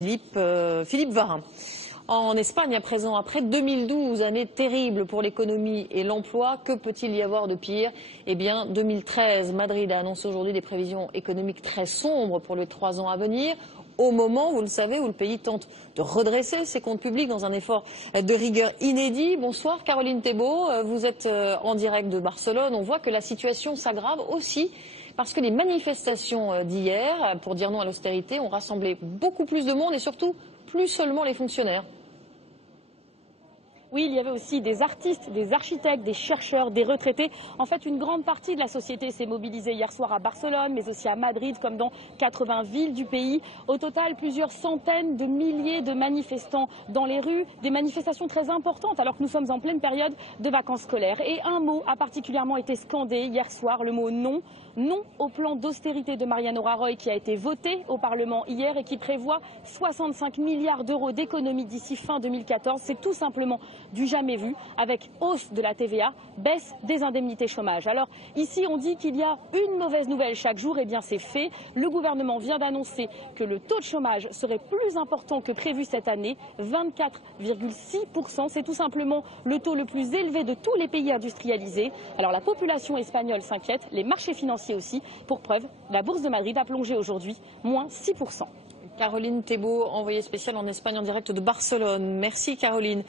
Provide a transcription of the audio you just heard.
Philippe Varin. En Espagne à présent, après 2012, année terrible pour l'économie et l'emploi, que peut-il y avoir de pire? Eh bien, 2013, Madrid a annoncé aujourd'hui des prévisions économiques très sombres pour les 3 ans à venir, au moment, vous le savez, où le pays tente de redresser ses comptes publics dans un effort de rigueur inédit. Bonsoir Caroline Thébault, vous êtes en direct de Barcelone. On voit que la situation s'aggrave aussi parce que les manifestations d'hier, pour dire non à l'austérité, ont rassemblé beaucoup plus de monde et surtout plus seulement les fonctionnaires. Oui, il y avait aussi des artistes, des architectes, des chercheurs, des retraités. En fait, une grande partie de la société s'est mobilisée hier soir à Barcelone, mais aussi à Madrid, comme dans 80 villes du pays. Au total, plusieurs centaines de milliers de manifestants dans les rues, des manifestations très importantes, alors que nous sommes en pleine période de vacances scolaires. Et un mot a particulièrement été scandé hier soir, le mot non. Non au plan d'austérité de Mariano Rajoy qui a été voté au Parlement hier et qui prévoit 65 milliards d'euros d'économies d'ici fin 2014. C'est tout simplement du jamais vu, avec hausse de la TVA, baisse des indemnités chômage. Alors ici on dit qu'il y a une mauvaise nouvelle chaque jour, et bien c'est fait. Le gouvernement vient d'annoncer que le taux de chômage serait plus important que prévu cette année, 24,6%. C'est tout simplement le taux le plus élevé de tous les pays industrialisés. Alors la population espagnole s'inquiète, les marchés financiers aussi. Pour preuve, la bourse de Madrid a plongé aujourd'hui, moins 6%. Caroline Thébault, envoyée spéciale en Espagne en direct de Barcelone. Merci Caroline.